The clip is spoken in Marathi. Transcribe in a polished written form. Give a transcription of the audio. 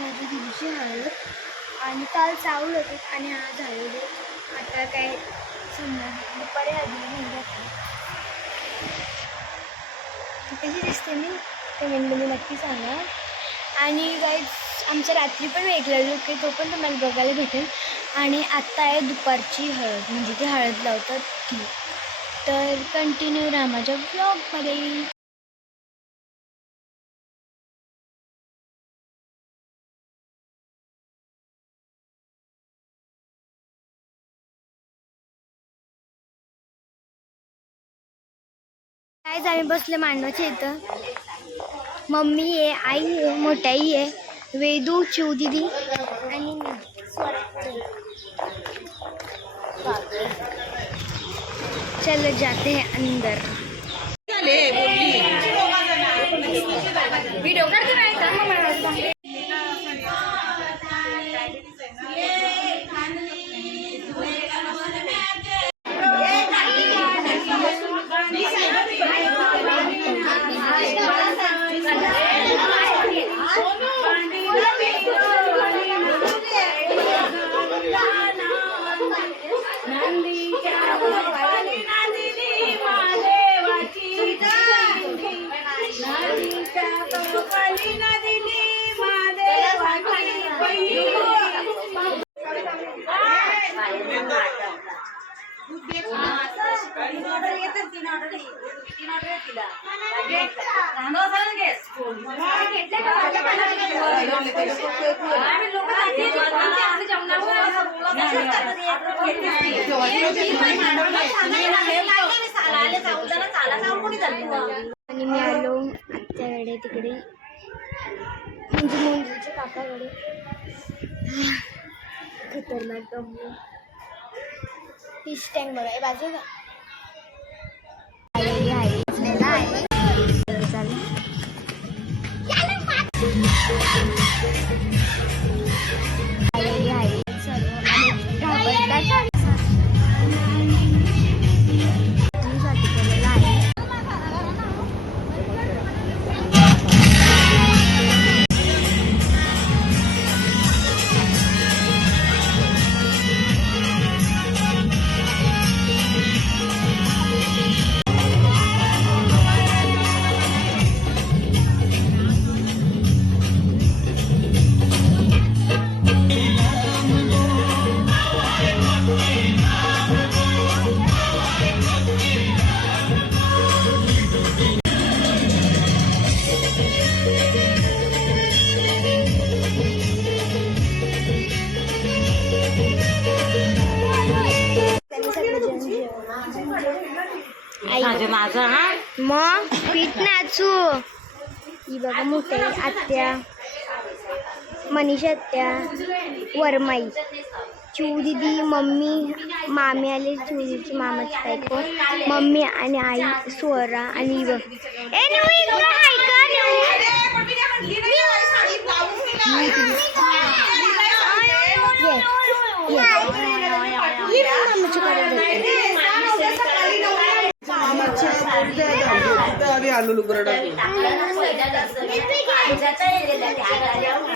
माझी दिवशी हळद आणि काल चावलं होते आणि आज हळद. आता काय समजा दुपारी हळदी घेऊन जाते. कशी दिसते मी कमेंटमध्ये नक्की सांगा. आणि गाईज आमच्या रात्री पण वेगळा लुक आहे, तो पण तुम्हाला बघायला भेटेल. आणि आत्ता आहे दुपारची हळद, म्हणजे ती हळद लावतात ती. तर कंटिन्यू राहा माझ्या ब्लॉगमध्ये. काय आम्ही बसले मांडवाच्या इथं. मम्मी आहे, आई आहे, मोठी आई आहे, वेदू, चिऊ दीदी आणि मी. चलो जाते हैं अंदर. वीडियो करते नाही का? आणि मी आलो आत्याकडे तिकडे, म्हणजे मुंजीच्या काकाकडे. खतरनाक फिश टँक बघा बाजू का माझा मग पीठ नाचू. ही बघा मोठे आत्या, मनीषा आत्या, वरमाई, चिऊ दीदी, मम्मी, मामी आले, चिऊ दीदीची मामाची बायको, मम्मी आणि आई, स्वरा आणि बघ आलू